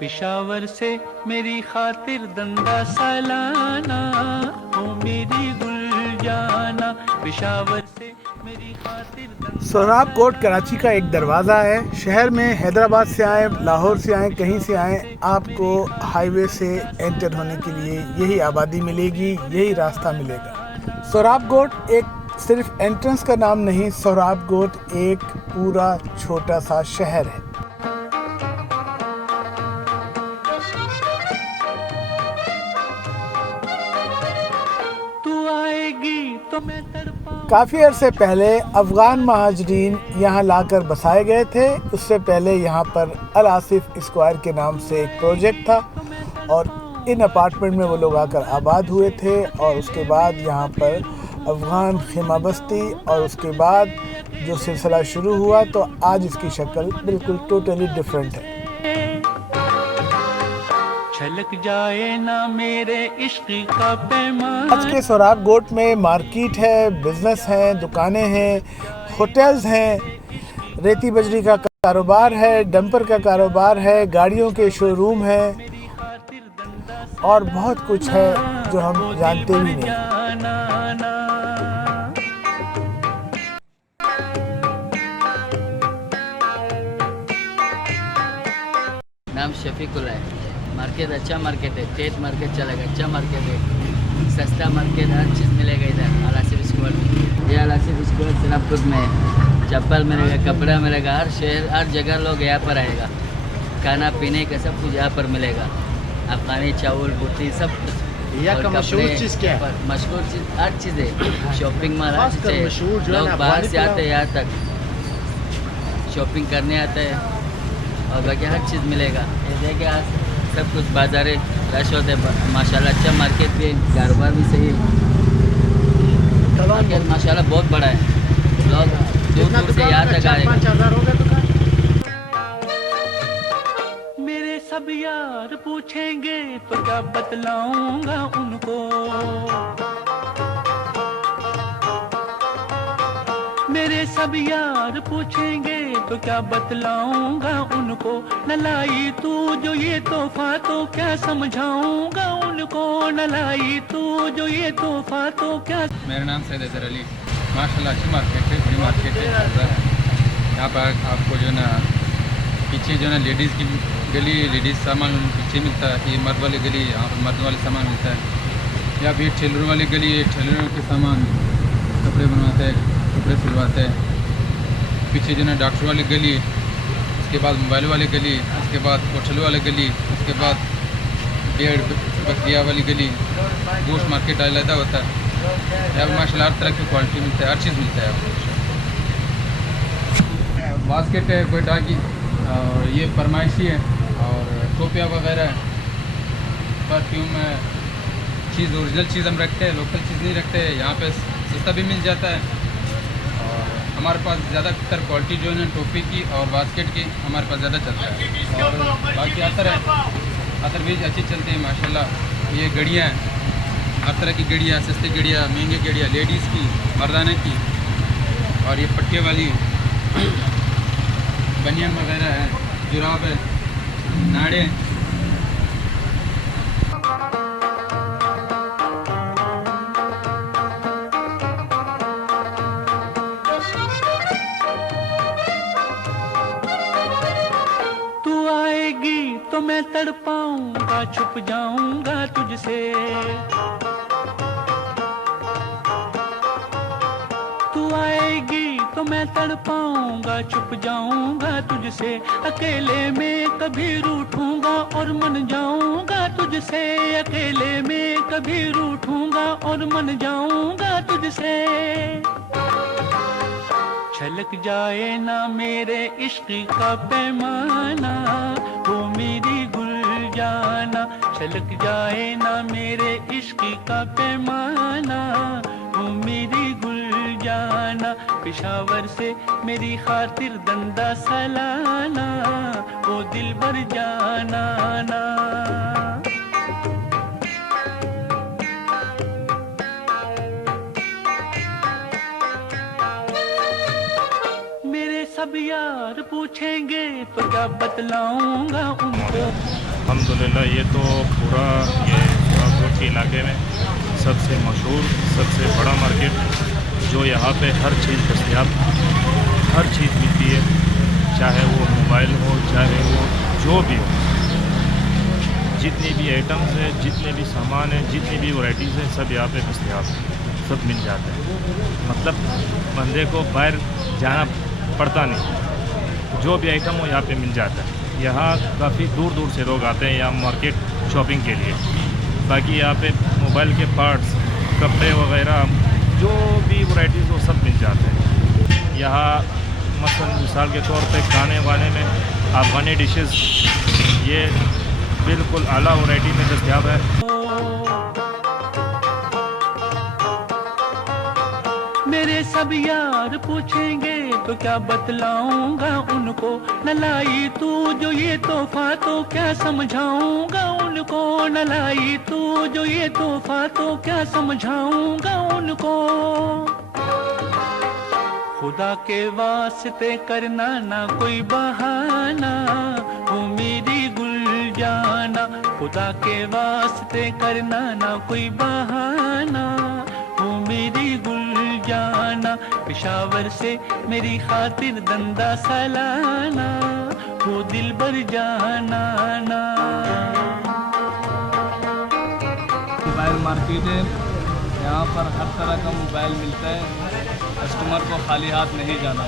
पिशावर से मेरी खातिर दंदा सालाना, ओ मेरी गुल जाना, पिशावर से मेरी खातिर दंदा। सोहराब कोट कराची का एक दरवाज़ा है। शहर में हैदराबाद से आए, लाहौर से आए, कहीं से आए, आपको हाईवे से एंटर होने के लिए यही आबादी मिलेगी, यही रास्ता मिलेगा। सोहराब कोट एक सिर्फ एंट्रेंस का नाम नहीं, सोहराब कोट एक पूरा छोटा सा शहर है। काफ़ी अरसे पहले अफ़गान महाजरीन यहाँ लाकर बसाए गए थे। उससे पहले यहाँ पर अल आसिफ स्क्वायर के नाम से एक प्रोजेक्ट था और इन अपार्टमेंट में वो लोग आकर आबाद हुए थे। और उसके बाद यहाँ पर अफ़गान ख़ीमा बस्ती और उसके बाद जो सिलसिला शुरू हुआ, तो आज इसकी शक्ल बिल्कुल टोटली डिफरेंट है। छलक जाए ना मेरे इश्क का पैमान। आज के सोहराब कोट में मार्केट है, बिजनेस है, दुकानें हैं, होटल्स हैं, रेती बजरी का कारोबार है, डंपर का कारोबार है, गाड़ियों के शोरूम हैं और बहुत कुछ है जो हम जानते भी नहीं। नाम शफीकुल्ला है। मार्केट अच्छा मार्केट है, ट्रेड मार्केट चलेगा, अच्छा मार्केट है, सस्ता मार्केट, हर चीज़ मिलेगा इधर अल आसिफ स्क्वायर में। ये अल आसिफ स्क्वायर सोहराब कोट में चप्पल मिलेगा, कपड़ा मिलेगा, हर शहर हर जगह लोग यहाँ पर आएगा। खाना पीने का सब कुछ यहाँ पर मिलेगा, अफगानी चावल रोटी सब कुछ। यहाँ का मशहूर चीज़ क्या है? मशहूर चीज़ हर चीज़ है, शॉपिंग माल हर चीज़ है। लोग बाहर से आते हैं यहाँ तक शॉपिंग करने आते हैं और बाकी हर चीज़ मिलेगा। ये देखिए सब कुछ बाजार रश होते हैं माशाल्लाह। अच्छा मार्केट भी है, कारोबार भी सही है। मार्केट माशाल्लाह बहुत बड़ा है, लोग दूर दूर से यहाँ तक आएंगे। मेरे सब यार पूछेंगे तो क्या बतलाऊंगा उनको, मेरे सब यार पूछेंगे तो क्या बतलाऊंगा उनको। न लाई तू जो ये तोहफा तो क्या समझाऊंगा उनको, न लाई तू जो ये तोहफा तो क्या। मेरा नाम सैयद अजहर अली। माशाल्लाह अच्छी मार्केट है, बड़ी मार्केट है। यहाँ पर आपको जो ना पीछे जो ना लेडीज़ की गली, लेडीज़ सामान पीछे मिलता है। ये मर्द वाली गली, यहाँ पर मर्द वाले सामान मिलता है। या फिर टेलर वाली गली, टेलरों के सामान, कपड़े बनवाते हैं, कपड़े सिलवाते हैं। पीछे जो ना डॉक्टर वाली गली, उसके बाद मोबाइल वाली गली, उसके बाद होटल वाली गली, उसके बाद भेड़ बकरिया वाली गली, गोश्त मार्केट अलग होता है। यहाँ पर माशाल्लाह हर तरह की क्वालिटी मिलता है, हर चीज़ मिलता है। बास्केट है, कोयटा की, और ये फरमाइशी है, और टोपिया वगैरह है, परफ्यूम है। चीज़ ओरिजिनल चीज़ हम रखते हैं, लोकल चीज़ नहीं रखते हैं। यहाँ पे सस्ता भी मिल जाता है और हमारे पास ज़्यादातर क्वालिटी जो है ना टोपी की और बास्केट की हमारे पास ज़्यादा चलता है। और बाकी अतर है, अतर भी अच्छी चलती है माशाल्लाह। ये गड़ियाँ हैं, हर तरह की गड़ियाँ, सस्ती गड़ियाँ, महंगी गड़ियाँ, लेडीज़ की, मर्दाना की, और ये पट्टे वाली बनियान वगैरह है, जुराब है, नाड़े। तो मैं तड़पाऊंगा, छुप जाऊंगा तुझसे, तू आएगी तो मैं तड़पाऊंगा, छुप जाऊंगा तुझसे। अकेले में कभी रूठूंगा और मन जाऊंगा तुझसे, अकेले में कभी रूठूंगा और मन जाऊंगा तुझसे। छलक जाए ना मेरे इश्क का पैमाना, वो मेरी गुल जाना, छलक जाए ना मेरे इश्क का पैमाना, वो मेरी गुल जाना, पेशावर से मेरी खातिर दंदा सलाना, वो दिल भर जाना ना। सब यार पूछेंगे तो क्या बतलाऊंगा उनको। अल्हम्दुलिल्लाह ये तो पूरा ये रोड के इलाके में सबसे मशहूर, सबसे बड़ा मार्केट, जो यहाँ पे हर चीज़ दस्तयाब, हर चीज़ मिलती है, चाहे वो मोबाइल हो, चाहे वो जो भी हो, जितने भी आइटम्स हैं, जितने भी सामान हैं, जितनी भी वैराइटीज़ हैं, सब यहाँ पे दस्तयाब सब मिल जाते हैं। मतलब बंदे को बाहर जाना पड़ता नहीं, जो भी आइटम हो यहाँ पे मिल जाता है। यहाँ काफ़ी दूर दूर से लोग आते हैं यहाँ मार्केट शॉपिंग के लिए। बाकी यहाँ पे मोबाइल के पार्ट्स, कपड़े वगैरह, जो भी वैराइटीज़ हो सब मिल जाते हैं यहाँ। मसलन मिसाल के तौर पे खाने वाने में अफ़गानी डिशेस, ये बिल्कुल आला वैरायटी में दस्तयाब है। मेरे सब यार पूछेंगे तो क्या बतलाऊंगा उनको, न लाई तू जो ये तोहफा तो क्या समझाऊंगा उनको, न लाई तू जो ये तोहफा तो क्या समझाऊंगा उनको। खुदा के वास्ते करना ना कोई बहाना, हो मेरी गुल जाना, खुदा के वास्ते करना ना कोई बहाना, हो मेरी गुल जाना, पेशावर से मेरी खातिर दंदा सलाना, हो दिल भर जाना ना। मोबाइल मार्केट है, यहाँ पर हर तरह का मोबाइल मिलता है, कस्टमर को खाली हाथ नहीं जाना।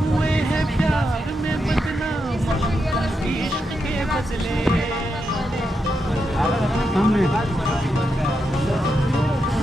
हुए हैं प्यार में बदनाम इश्क के बदले,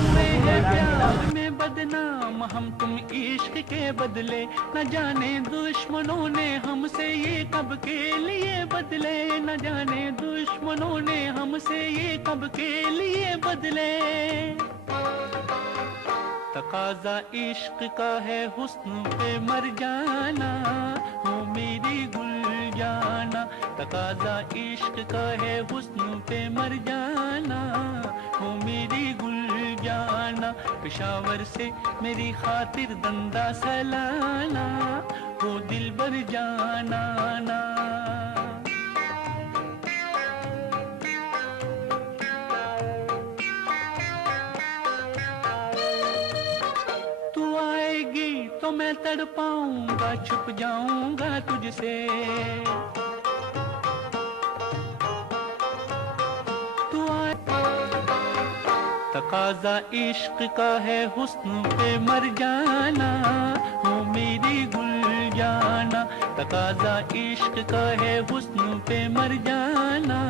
हुए हैं प्यार में बदनाम हम तुम इश्क के बदले, न जाने दुश्मनों ने हमसे ये कब के लिए बदले, न जाने दुश्मनों ने हमसे ये कब के लिए बदले। तकाजा इश्क का है हुस्न पे मर जाना, हो मेरी गुल जाना, तकाजा इश्क का है हुस्न पे मर जाना, हो मेरी गुल जाना, पेशावर से मेरी खातिर दंदा सलाना, हो दिल भर जाना ना। तो मैं तड़पाऊंगा, छुप जाऊंगा तुझसे, तू आए। तकाजा इश्क का है हुस्न पे मर जाना, हो मेरी गुल जाना, तकाजा इश्क का है हुस्न पे मर जाना,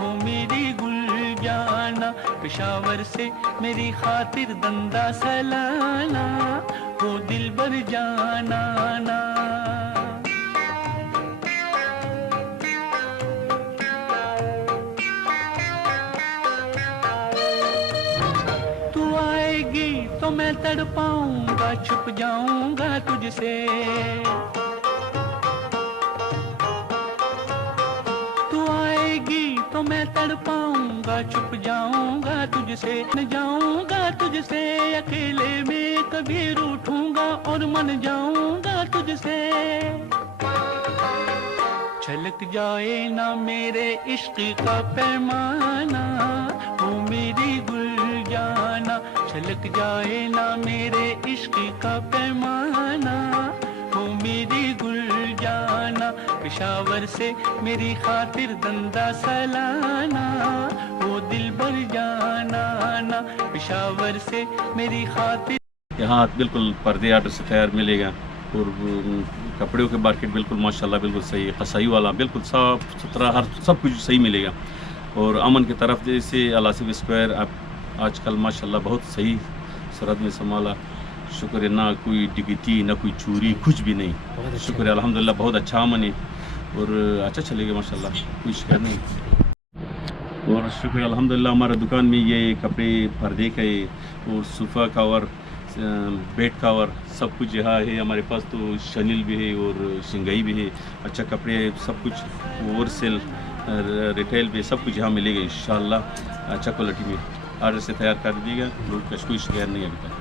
हो मेरी गुल जाना, पेशावर से मेरी खातिर दंदा सलाना, हो दिल भर जाना ना। तू आएगी तो मैं तड़पाऊंगा, छुप जाऊंगा तुझसे, तू आएगी तो मैं तड़पाऊंगा, छुप जाऊंगा तुझसे, न जाऊंगा तुझसे अकेले में कभी रूठूंगा और मन जाऊंगा तुझसे। छलक जाए ना मेरे इश्क का पैमाना, हो मेरी गुल जाना, छलक जाए ना मेरे इश्क का पैमाना, हो मेरी गुल जाना, पेशावर से मेरी खातिर दंदा सलाना, हो दिल भर जाना ना, पेशावर से मेरी खातिर। यहाँ बिल्कुल पर्दे आर्डर से तैयार मिलेगा और कपड़ों के मार्केट बिल्कुल माशाल्लाह बिल्कुल सही है, कसाई वाला बिल्कुल साफ सुथरा, हर सब कुछ सही मिलेगा। और अमन की तरफ जैसे अलासिफ स्क्वायर आप आजकल माशाल्लाह बहुत सही सूरत में संभाला, शुक्र है, ना कोई डिगती ना कोई चोरी, कुछ भी नहीं, शुक्र है अल्हम्दुलिल्लाह, बहुत अच्छा अमन है और अच्छा चलेगा माशाल्लाह, कोई शिकायत नहीं। और शुक्र है अल्हम्दुलिल्लाह, हमारा दुकान में ये कपड़े पर्दे का और सोफ़ा कवर, बेड कवर सब कुछ यहाँ है हमारे पास। तो शनील भी है और शिंगाई भी है, अच्छा कपड़े सब कुछ होलसेल रिटेल पे सब कुछ यहाँ मिलेगा इंशाल्लाह, अच्छा क्वालिटी में। आर्डर से तैयार कर दीजिएगा, लोग का कोई शिकायत नहीं है अभी तक।